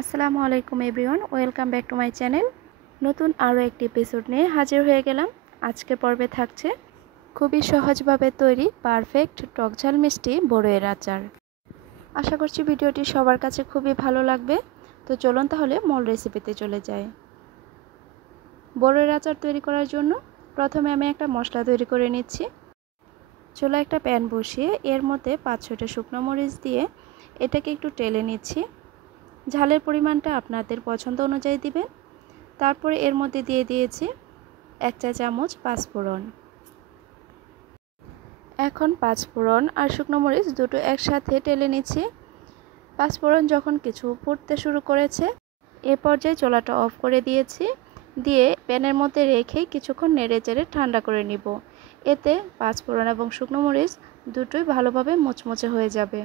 আসসালামু আলাইকুম everyone, welcome back to my channel. নতুন আরও একটি এপিসোড নিয়ে হাজির হয়ে গেলাম। আজকের পর্বে থাকছে খুবই সহজভাবে তৈরি পারফেক্ট টকঝাল মিষ্টি বড়ইয়ের আচার। আশা করছি ভিডিওটি সবার কাছে খুবই ভালো লাগবে। তো চলুন তাহলে মূল রেসিপিতে চলে যাই। বড়ইয়ের আচার তৈরি করার জন্য প্রথমে আমি একটা মশলা তৈরি করে নিচ্ছি। চুলায় একটা প্যান বসিয়ে এর মধ্যে 5-6টা শুকনো মরিচ দিয়ে এটাকে একটু টেলে নিচ্ছি। ঝালের পরিমাণটা আপনাদের পছন্দ অনুযায়ী দিবেন। তারপরে এর মধ্যে দিয়ে দিয়েছি 1 চা চামচ পাঁচফোড়ন। এখন পাঁচফোড়ন আর শুকনো মরিচ দুটো একসাথে টেলে নিচ্ছি। পাঁচফোড়ন যখন কিছু ফুটতে শুরু করেছে এ পর্যায়ে চুলাটা অফ করে দিয়েছি। দিয়ে প্যানের মধ্যে রেখে কিছুক্ষণ নেড়েচেড়ে ঠান্ডা করে নিব। এতে পাঁচফোড়ন এবং শুকনো মরিচ দুটোই ভালোভাবে মুচমুচে হয়ে যাবে।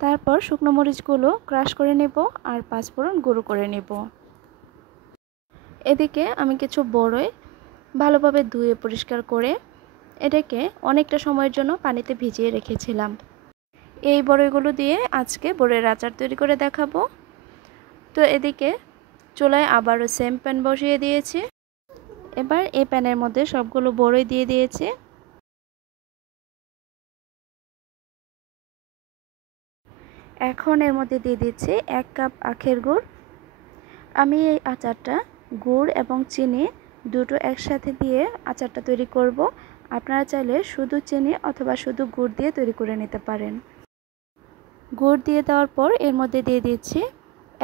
তারপর শুকনো মরিচগুলো ক্রাশ করে নেব আর পাঁচফোড়ন গুঁড়ো করে নেব। এদিকে আমি কিছু বড়ই ভালোভাবে ধুয়ে পরিষ্কার করে এটাকে অনেকটা সময়ের জন্য পানিতে ভিজিয়ে রেখেছিলাম। এই বড়ইগুলো দিয়ে আজকে বড়ইয়ের আচার তৈরি করে দেখাবো। তো এদিকে চুলায় আবারও সেম প্যান বসিয়ে দিয়েছি। এবার এই প্যানের মধ্যে সবগুলো বড়ই দিয়ে দিয়েছি। এখন এর মধ্যে দিয়ে দিচ্ছি 1 কাপ আখের গুড়। আমি এই আচারটা গুড় এবং চিনি দুটো একসাথে দিয়ে আচারটা তৈরি করব। আপনারা চাইলে শুধু চিনি অথবা শুধু গুড় দিয়ে তৈরি করে নিতে পারেন। গুড় দিয়ে দেওয়ার পর এর মধ্যে দিয়ে দিচ্ছি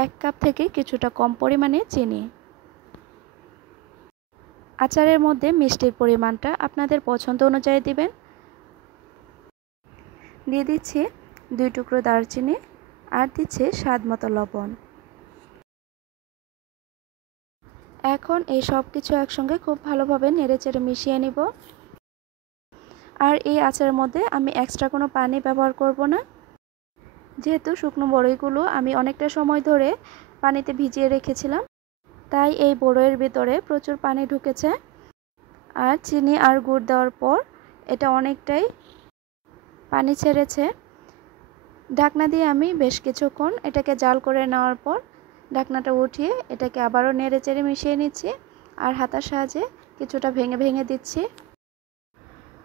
1 কাপ থেকে কিছুটা কম পরিমাণে চিনি। আচারের মধ্যে মিষ্টির পরিমাণটা আপনাদের পছন্দ অনুযায়ী দিবেন। দিয়ে দিচ্ছি 2 টুকরো দারচিনি আর দিচ্ছি স্বাদ মতো লবণ। এখন এই সব কিছু একসঙ্গে খুব ভালোভাবে নেড়েচেড়ে মিশিয়ে নিব। আর এই আচারের মধ্যে আমি এক্সট্রা কোনো পানি ব্যবহার করব না, যেহেতু শুকনো বড়ইগুলো আমি অনেকটা সময় ধরে পানিতে ভিজিয়ে রেখেছিলাম, তাই এই বড়ইয়ের ভিতরে প্রচুর পানি ঢুকেছে। আর চিনি আর গুড় দেওয়ার পর এটা অনেকটাই পানি ছেড়েছে। ঢাকনা দিয়ে আমি বেশ কিছুক্ষণ এটাকে জাল করে নেওয়ার পর ঢাকনাটা উঠিয়ে এটাকে আবারও নেড়েচেড়ে মিশিয়ে নিচ্ছি আর হাতার সাহায্যে কিছুটা ভেঙে ভেঙে দিচ্ছি।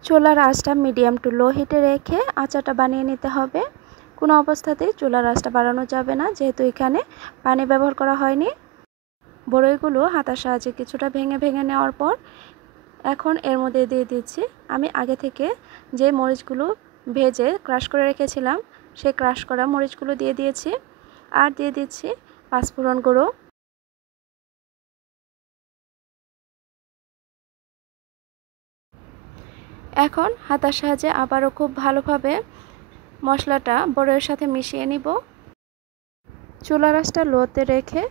চুলার আঁচটা মিডিয়াম টু লো হিটে রেখে আচারটা বানিয়ে নিতে হবে। কোনো অবস্থাতেই চুলার আঁচটা বাড়ানো যাবে না, যেহেতু এখানে পানি ব্যবহার করা হয়নি। বড়ইগুলো হাতার সাহায্যে কিছুটা ভেঙে ভেঙে নেওয়ার পর এখন এর মধ্যে দিয়ে দিচ্ছি আমি আগে থেকে যে মরিচগুলো ভেজে ক্রাশ করে রেখেছিলাম সেই ক্রাশ করা মরিচগুলো দিয়ে দিয়েছি আর দিয়ে দিচ্ছি পাঁচফোড়ন গুঁড়ো। এখন হাতার সাহায্যে আবারও খুব ভালোভাবে মশলাটা বড়ইয়ের সাথে মিশিয়ে নিব। চুলার আঁচটা লোতে রেখে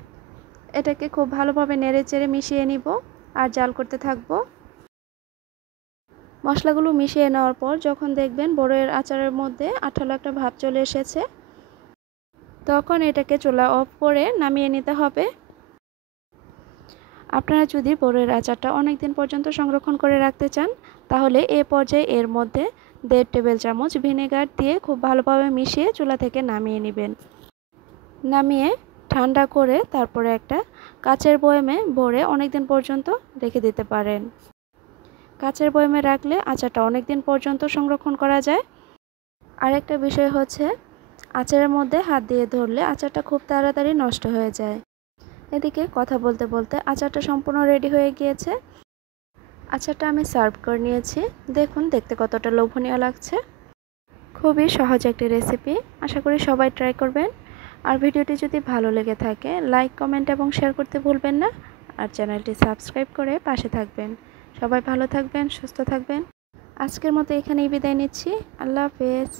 এটাকে খুব ভালোভাবে নেড়েচেড়ে মিশিয়ে নিব আর জাল করতে থাকব। মশলাগুলো মিশিয়ে নেওয়ার পর যখন দেখবেন বড়ইয়ের আচারের মধ্যে আঠালো একটা ভাব চলে এসেছে, তখন এটাকে চুলা অফ করে নামিয়ে নিতে হবে। আপনারা যদি বড়ইয়ের আচারটা অনেক দিন পর্যন্ত সংরক্ষণ করে রাখতে চান তাহলে এই পর্যায়ে এর মধ্যে 1.5 টেবিল চামচ ভিনেগার দিয়ে খুব ভালোভাবে মিশিয়ে চুলা থেকে নামিয়ে নেবেন। নামিয়ে ঠান্ডা করে তারপরে একটা কাচের বয়ামে ভরে অনেক দিন পর্যন্ত রেখে দিতে পারেন। কাচের বয়ামে রাখলে আচারটা অনেক দিন পর্যন্ত সংরক্ষণ করা যায়। আরেকটা বিষয় হচ্ছে আচারের মধ্যে হাত দিয়ে ধরলে আচারটা খুব তাড়াতাড়ি নষ্ট হয়ে যায়। এদিকে কথা বলতে বলতে আচারটা সম্পূর্ণ রেডি হয়ে গিয়েছে। আচারটা আমি সার্ভ করে নিয়েছি। দেখুন দেখতে কতটা লোভনীয় লাগছে। খুবই সহজ একটি রেসিপি, আশা করি সবাই ট্রাই করবেন। আর ভিডিওটি যদি ভালো লেগে থাকে লাইক, কমেন্ট এবং শেয়ার করতে ভুলবেন না। আর চ্যানেলটি সাবস্ক্রাইব করে পাশে থাকবেন। সবাই ভালো থাকবেন, সুস্থ থাকবেন। আজকের মতো এখানেই বিদায় নিচ্ছি। আল্লাহ হাফেজ।